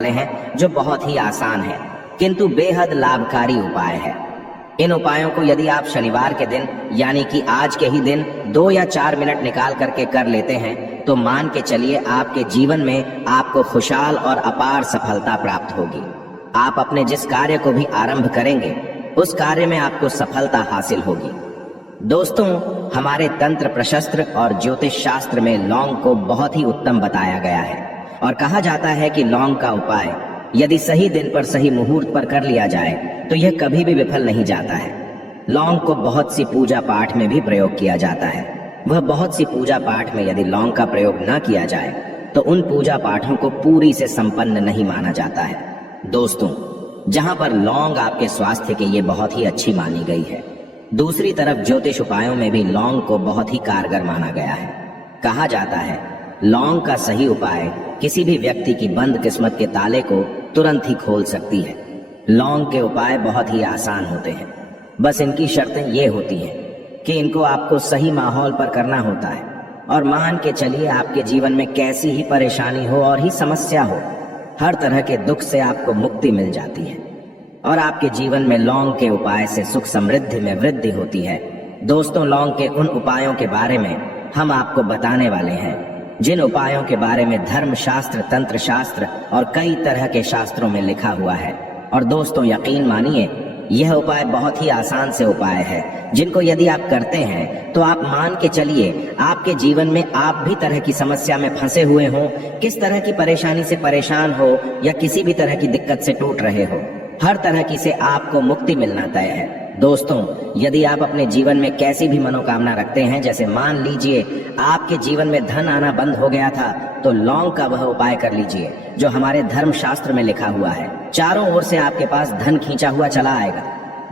हैं जो बहुत ही आसान है किंतु बेहद लाभकारी उपाय है। इन उपायों को यदि आप शनिवार के दिन यानी कि आज के ही दिन 2 या 4 मिनट निकाल करके कर लेते हैं तो मान के चलिए आपके जीवन में आपको खुशहाल और अपार सफलता प्राप्त होगी। आप अपने जिस कार्य को भी आरंभ करेंगे उस कार्य में आपको सफलता हासिल होगी। दोस्तों, हमारे तंत्र प्रशस्त्र और ज्योतिष शास्त्र में लौंग को बहुत ही उत्तम बताया गया है और कहा जाता है कि लौंग का उपाय यदि सही दिन पर सही मुहूर्त पर कर लिया जाए तो यह कभी भी विफल नहीं जाता है। लौंग को बहुत सी पूजा पाठ में भी प्रयोग किया जाता है। वह बहुत सी पूजा पाठ में यदि लौंग का प्रयोग न किया जाए तो उन पूजा पाठों को पूरी से संपन्न नहीं माना जाता है। दोस्तों, जहां पर लौंग आपके स्वास्थ्य के लिए बहुत ही अच्छी मानी गई है, दूसरी तरफ ज्योतिष उपायों में भी लौंग को बहुत ही कारगर माना गया है। कहा जाता है लौंग का सही उपाय किसी भी व्यक्ति की बंद किस्मत के ताले को तुरंत ही खोल सकती है। लौंग के उपाय बहुत ही आसान होते हैं, बस इनकी शर्तें ये होती हैं कि इनको आपको सही माहौल पर करना होता है और मान के चलिए आपके जीवन में कैसी ही परेशानी हो और ही समस्या हो, हर तरह के दुख से आपको मुक्ति मिल जाती है और आपके जीवन में लौंग के उपाय से सुख समृद्धि में वृद्धि होती है। दोस्तों, लौंग के उन उपायों के बारे में हम आपको बताने वाले हैं जिन उपायों के बारे में धर्म शास्त्र, तंत्र शास्त्र और कई तरह के शास्त्रों में लिखा हुआ है। और दोस्तों, यकीन मानिए यह उपाय बहुत ही आसान से उपाय है जिनको यदि आप करते हैं तो आप मान के चलिए आपके जीवन में आप भी तरह की समस्या में फंसे हुए हो, किस तरह की परेशानी से परेशान हो या किसी भी तरह की दिक्कत से टूट रहे हो, हर तरह की से आपको मुक्ति मिलना तय है। दोस्तों, यदि आप अपने जीवन में कैसी भी मनोकामना रखते हैं, जैसे मान लीजिए आपके जीवन में धन आना बंद हो गया था, तो लौंग का वह उपाय कर लीजिए जो हमारे धर्म शास्त्र में लिखा हुआ है। चारों ओर से आपके पास धन खींचा हुआ चला आएगा।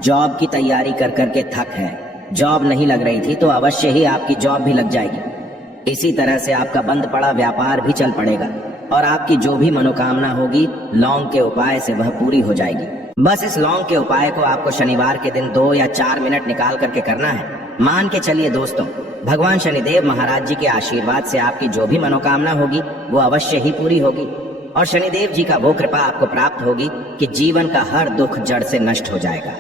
जॉब की तैयारी कर करके थक है, जॉब नहीं लग रही थी तो अवश्य ही आपकी जॉब भी लग जाएगी। इसी तरह से आपका बंद पड़ा व्यापार भी चल पड़ेगा और आपकी जो भी मनोकामना होगी लौंग के उपाय से वह पूरी हो जाएगी। बस इस लौंग के उपाय को आपको शनिवार के दिन 2 या 4 मिनट निकाल करके करना है। मान के चलिए दोस्तों, भगवान शनिदेव महाराज जी के आशीर्वाद से आपकी जो भी मनोकामना होगी वो अवश्य ही पूरी होगी और शनिदेव जी का वो कृपा आपको प्राप्त होगी कि जीवन का हर दुख जड़ से नष्ट हो जाएगा।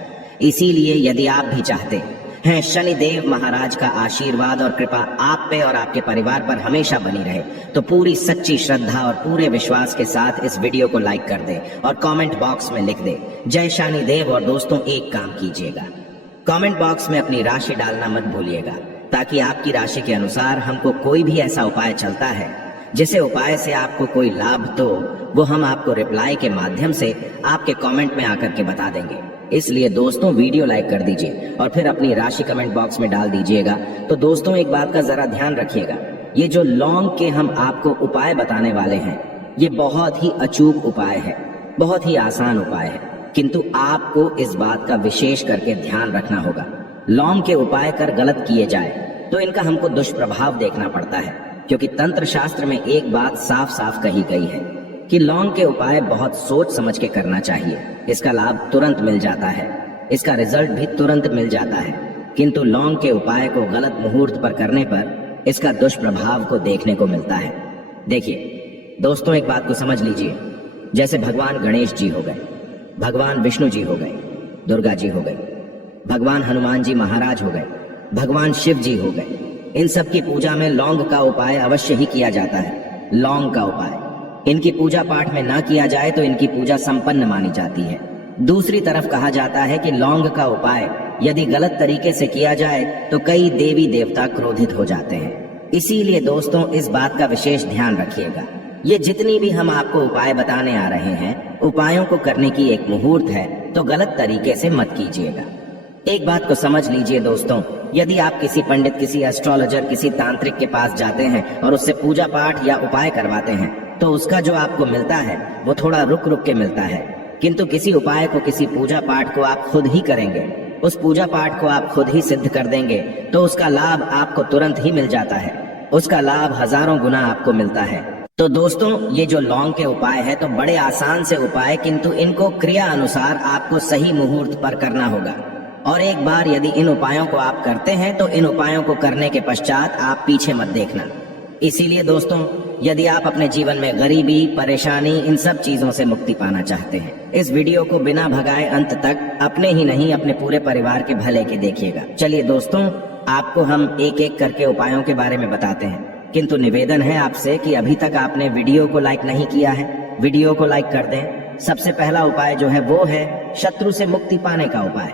इसीलिए यदि आप भी चाहते हैं शनिदेव महाराज का आशीर्वाद और कृपा आप पे और आपके परिवार पर हमेशा बनी रहे, तो पूरी सच्ची श्रद्धा और पूरे विश्वास के साथ इस वीडियो को लाइक कर दे और कमेंट बॉक्स में लिख दे जय शनिदेव। और दोस्तों, एक काम कीजिएगा, कमेंट बॉक्स में अपनी राशि डालना मत भूलिएगा, ताकि आपकी राशि के अनुसार हमको कोई भी ऐसा उपाय चलता है जिसे उपाय से आपको कोई लाभ तो वो हम आपको रिप्लाई के माध्यम से आपके कमेंट में आकर के बता देंगे। इसलिए दोस्तों, वीडियो लाइक कर दीजिए और फिर अपनी राशि कमेंट बॉक्स में डाल दीजिएगा। तो दोस्तों, एक बात का जरा ध्यान रखिएगा, ये जो लौंग के हम आपको उपाय बताने वाले हैं ये बहुत ही अचूक उपाय है, बहुत ही आसान उपाय है, किंतु आपको इस बात का विशेष करके ध्यान रखना होगा। लौंग के उपाय कर गलत किए जाए तो इनका हमको दुष्प्रभाव देखना पड़ता है, क्योंकि तंत्र शास्त्र में एक बात साफ साफ कही गई है कि लौंग के उपाय बहुत सोच समझ के करना चाहिए। इसका लाभ तुरंत मिल जाता है, इसका रिजल्ट भी तुरंत मिल जाता है, किंतु लौंग के उपाय को गलत मुहूर्त पर करने पर इसका दुष्प्रभाव को देखने को मिलता है। देखिए दोस्तों, एक बात को समझ लीजिए, जैसे भगवान गणेश जी हो गए, भगवान विष्णु जी हो गए, दुर्गा जी हो गई, भगवान हनुमान जी महाराज हो गए, भगवान शिव जी हो गए, इन सब की पूजा में लौंग का उपाय अवश्य ही किया जाता है। लौंग का उपाय इनकी पूजा पाठ में ना किया जाए तो इनकी पूजा संपन्न मानी जाती है। दूसरी तरफ कहा जाता है कि लौंग का उपाय यदि गलत तरीके से किया जाए तो कई देवी देवता क्रोधित हो जाते हैं। इसीलिए दोस्तों, इस बात का विशेष ध्यान रखिएगा। ये जितनी भी हम आपको उपाय बताने आ रहे हैं, उपायों को करने की एक मुहूर्त है, तो गलत तरीके से मत कीजिएगा। एक बात को समझ लीजिए दोस्तों, यदि आप किसी पंडित, किसी एस्ट्रोलॉजर, किसी तांत्रिक के पास जाते हैं और उससे पूजा पाठ या उपाय करवाते हैं तो उसका जो आपको मिलता है वो थोड़ा रुक रुक के मिलता है, किंतु किसी उपाय को, किसी पूजा पाठ को आप खुद ही करेंगे, उस पूजा पाठ को आप खुद ही सिद्ध कर देंगे तो उसका लाभ आपको तुरंत ही मिल जाता है, उसका लाभ हजारों गुना आपको मिलता है। तो दोस्तों, ये जो लौंग के उपाय है तो बड़े आसान से उपाय, किंतु इनको क्रिया अनुसार आपको सही मुहूर्त पर करना होगा। और एक बार यदि इन उपायों को आप करते हैं तो इन उपायों को करने के पश्चात आप पीछे मत देखना। इसीलिए दोस्तों, यदि आप अपने जीवन में गरीबी, परेशानी, इन सब चीजों से मुक्ति पाना चाहते हैं, इस वीडियो को बिना भगाए अंत तक अपने ही नहीं अपने पूरे परिवार के भले के देखिएगा। चलिए दोस्तों, आपको हम एक एक करके उपायों के बारे में बताते हैं, किंतु निवेदन है आपसे कि अभी तक आपने वीडियो को लाइक नहीं किया है, वीडियो को लाइक कर दें। सबसे पहला उपाय जो है वो है शत्रु से मुक्ति पाने का उपाय।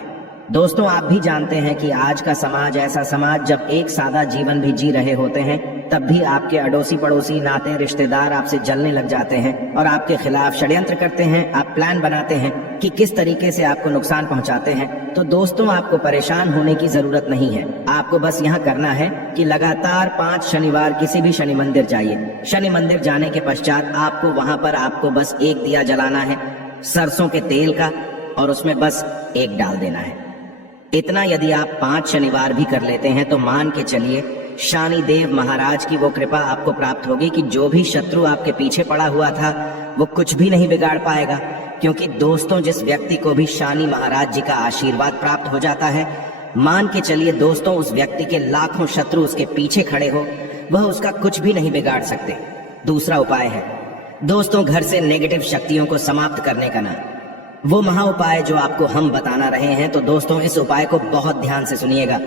दोस्तों, आप भी जानते हैं कि आज का समाज ऐसा समाज जब एक सादा जीवन भी जी रहे होते हैं तब भी आपके अड़ोसी पड़ोसी, नाते रिश्तेदार आपसे जलने लग जाते हैं और आपके खिलाफ षड्यंत्र करते हैं। आप प्लान बनाते हैं कि किस तरीके से आपको नुकसान पहुंचाते हैं। तो दोस्तों, आपको परेशान होने की जरूरत नहीं है। आपको बस यहाँ करना है कि लगातार 5 शनिवार किसी भी शनि मंदिर जाइए। शनि मंदिर जाने के पश्चात आपको वहां पर आपको बस एक दिया जलाना है सरसों के तेल का, और उसमें बस एक डाल देना है। इतना यदि आप 5 शनिवार भी कर लेते हैं तो मान के चलिए शनि देव महाराज की वो कृपा आपको प्राप्त होगी कि जो भी शत्रु आपके पीछे पड़ा हुआ था वो कुछ भी नहीं बिगाड़ पाएगा। क्योंकि दोस्तों, जिस व्यक्ति को भी शनि महाराज जी का आशीर्वाद प्राप्त हो जाता है, मान के चलिए दोस्तों, उस व्यक्ति के लाखों शत्रु उसके पीछे खड़े हो, वह उसका कुछ भी नहीं बिगाड़ सकते। दूसरा उपाय है दोस्तों, घर से नेगेटिव शक्तियों को समाप्त करने का ना, वो महा उपाय जो आपको हम बताना रहे हैं। तो दोस्तों, इस उपाय को बहुत ध्यान से सुनिएगा।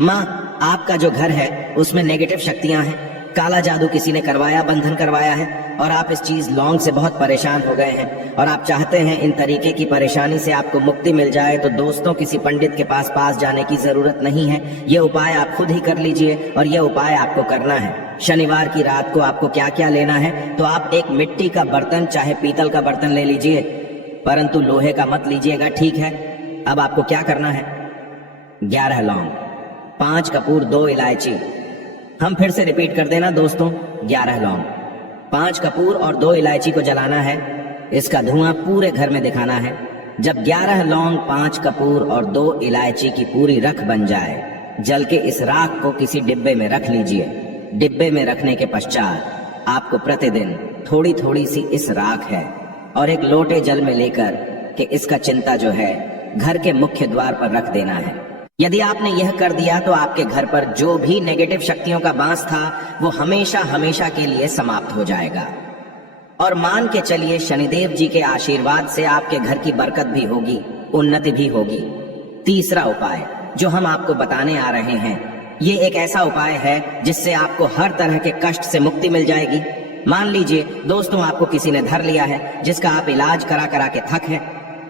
माँ, आपका जो घर है उसमें नेगेटिव शक्तियां हैं, काला जादू किसी ने करवाया, बंधन करवाया है, और आप इस चीज लॉन्ग से बहुत परेशान हो गए हैं और आप चाहते हैं इन तरीके की परेशानी से आपको मुक्ति मिल जाए। तो दोस्तों, किसी पंडित के पास जाने की जरूरत नहीं है। ये उपाय आप खुद ही कर लीजिए और ये उपाय आपको करना है। शनिवार की रात को आपको क्या क्या लेना है, तो आप एक मिट्टी का बर्तन, चाहे पीतल का बर्तन ले लीजिए, परंतु लोहे का मत लीजिएगा, ठीक है। अब आपको क्या करना है, 11 लौंग, 5 कपूर, 2 इलायची। हम फिर से रिपीट कर देना दोस्तों, 11 लौंग, 5 कपूर और 2 इलायची को जलाना है। इसका धुआं पूरे घर में दिखाना है। जब 11 लौंग, 5 कपूर और 2 इलायची की पूरी रख बन जाए, जल के इस राख को किसी डिब्बे में रख लीजिए। डिब्बे में रखने के पश्चात आपको प्रतिदिन थोड़ी थोड़ी सी इस राख है और एक लोटे जल में लेकर कि इसका चिंता जो है घर के मुख्य द्वार पर रख देना है। यदि आपने यह कर दिया तो आपके घर पर जो भी नेगेटिव शक्तियों का बांस था वो हमेशा हमेशा के लिए समाप्त हो जाएगा। और मान के चलिए शनिदेव जी के आशीर्वाद से आपके घर की बरकत भी होगी, उन्नति भी होगी। तीसरा उपाय जो हम आपको बताने आ रहे हैं, ये एक ऐसा उपाय है जिससे आपको हर तरह के कष्ट से मुक्ति मिल जाएगी। मान लीजिए दोस्तों, आपको किसी ने धर लिया है जिसका आप इलाज करा करा के थक हैं,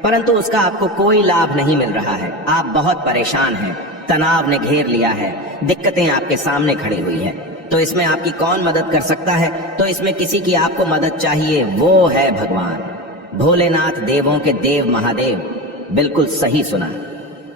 परंतु उसका आपको कोई लाभ नहीं मिल रहा है। आप बहुत परेशान हैं, तनाव ने घेर लिया है, दिक्कतें आपके सामने खड़ी हुई है। तो इसमें आपकी कौन मदद कर सकता है? तो इसमें किसी की आपको मदद चाहिए, वो है भगवान भोलेनाथ, देवों के देव महादेव। बिल्कुल सही सुना।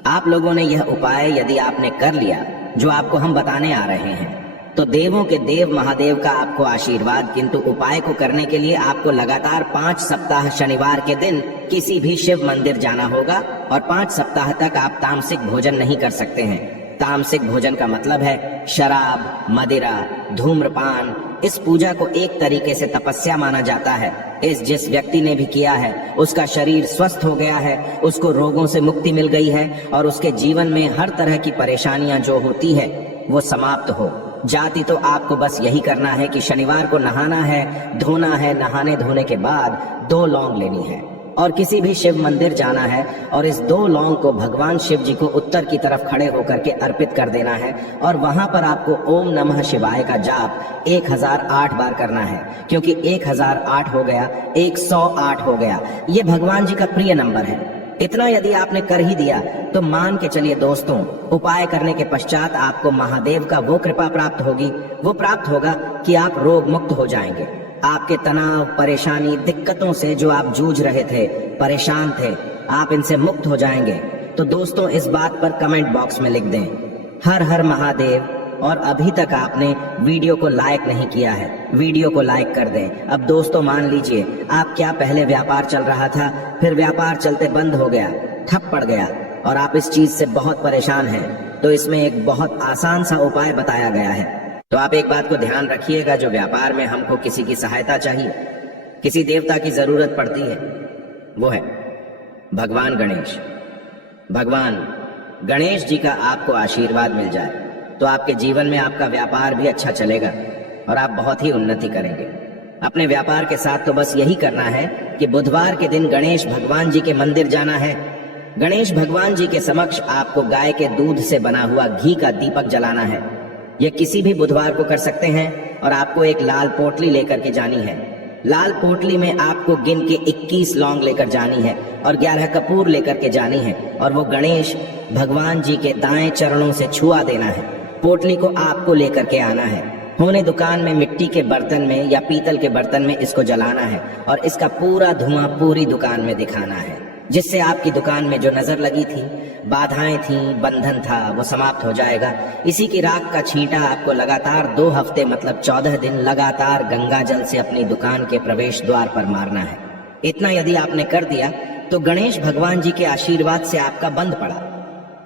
आप लोगों ने यह उपाय यदि आपने कर लिया जो आपको हम बताने आ रहे हैं, तो देवों के देव महादेव का आपको आशीर्वाद। किंतु उपाय को करने के लिए आपको लगातार 5 सप्ताह शनिवार के दिन किसी भी शिव मंदिर जाना होगा और 5 सप्ताह तक आप तामसिक भोजन नहीं कर सकते हैं। तामसिक भोजन का मतलब है शराब, मदिरा, धूम्रपान। इस पूजा को एक तरीके से तपस्या माना जाता है। इस जिस व्यक्ति ने भी किया है उसका शरीर स्वस्थ हो गया है, उसको रोगों से मुक्ति मिल गई है और उसके जीवन में हर तरह की परेशानियां जो होती है वो समाप्त हो जाती। तो आपको बस यही करना है कि शनिवार को नहाना है, धोना है, नहाने धोने के बाद 2 लौंग लेनी है और किसी भी शिव मंदिर जाना है और इस 2 लौंग को भगवान शिव जी को उत्तर की तरफ खड़े होकर के अर्पित कर देना है। और वहां पर आपको ओम नमः शिवाय का जाप 1008 बार करना है, क्योंकि 1008 हो गया, 108 हो गया, ये भगवान जी का प्रिय नंबर है। इतना यदि आपने कर ही दिया तो मान के चलिए दोस्तों, उपाय करने के पश्चात आपको महादेव का वो कृपा प्राप्त होगी, वो प्राप्त होगा कि आप रोग मुक्त हो जाएंगे। आपके तनाव, परेशानी, दिक्कतों से जो आप जूझ रहे थे, परेशान थे, आप इनसे मुक्त हो जाएंगे। तो दोस्तों, इस बात पर कमेंट बॉक्स में लिख दें हर हर महादेव। और अभी तक आपने वीडियो को लाइक नहीं किया है, वीडियो को लाइक कर दें। अब दोस्तों मान लीजिए आप क्या पहले व्यापार चल रहा था, फिर व्यापार चलते बंद हो गया, ठप पड़ गया और आप इस चीज से बहुत परेशान हैं, तो इसमें एक बहुत आसान सा उपाय बताया गया है। तो आप एक बात को ध्यान रखिएगा, जो व्यापार में हमको किसी की सहायता चाहिए, किसी देवता की जरूरत पड़ती है, वो है भगवान गणेश। भगवान गणेश जी का आपको आशीर्वाद मिल जाए तो आपके जीवन में आपका व्यापार भी अच्छा चलेगा, और आप बहुत ही उन्नति करेंगे। अपने व्यापार के साथ तो बस यही करना है कि बुधवार के दिन गणेश भगवान जी के मंदिर जाना है। गणेश भगवान जी के समक्ष आपको गाय के दूध से बना हुआ घी का दीपक जलाना है। यह किसी भी बुधवार को कर सकते हैं और आपको एक लाल पोटली लेकर के जानी है। लाल पोटली में आपको गिन के 21 लौंग लेकर जानी है और 11 कपूर लेकर के जानी है और वो गणेश भगवान जी के दाएं चरणों से छुआ देना है। पोटली को आपको लेकर के आना है। होने दुकान में मिट्टी के बर्तन में या पीतल के बर्तन में इसको जलाना है और इसका पूरा धुआं पूरी दुकान में दिखाना है, जिससे आपकी दुकान में जो नजर लगी थी, बाधाएं थी, बंधन था, वो समाप्त हो जाएगा। इसी की राख का छींटा आपको लगातार 2 हफ्ते मतलब 14 दिन लगातार गंगा जल से अपनी दुकान के प्रवेश द्वार पर मारना है। इतना यदि आपने कर दिया तो गणेश भगवान जी के आशीर्वाद से आपका बंद पड़ा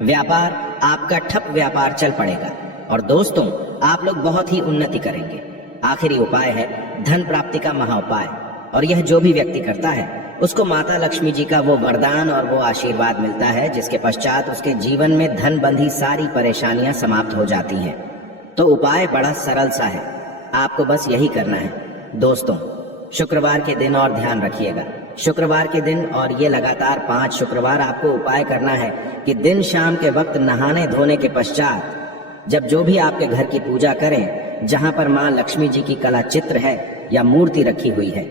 व्यापार, आपका ठप व्यापार चल पड़ेगा और दोस्तों आप लोग बहुत ही उन्नति करेंगे। आखिरी उपाय है धन प्राप्ति का महाउपाय, और यह जो भी व्यक्ति करता है उसको माता लक्ष्मी जी का वो वरदान और वो आशीर्वाद मिलता है, जिसके पश्चात उसके जीवन में धन बंधी सारी परेशानियां समाप्त हो जाती हैं। तो उपाय बड़ा सरल सा है, आपको बस यही करना है। दोस्तों शुक्रवार के दिन और ध्यान रखिएगा, शुक्रवार के दिन और ये लगातार 5 शुक्रवार आपको उपाय करना है कि दिन शाम के वक्त नहाने धोने के पश्चात जब जो भी आपके घर की पूजा करें, जहां पर मां लक्ष्मी जी की कला चित्र है या मूर्ति रखी हुई है,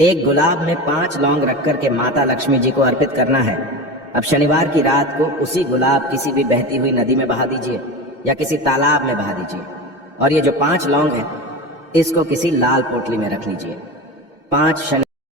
एक गुलाब में 5 लौंग रख करके माता लक्ष्मी जी को अर्पित करना है। अब शनिवार की रात को उसी गुलाब किसी भी बहती हुई नदी में बहा दीजिए या किसी तालाब में बहा दीजिए और ये जो 5 लौंग है इसको किसी लाल पोटली में रख लीजिए। 5 शनि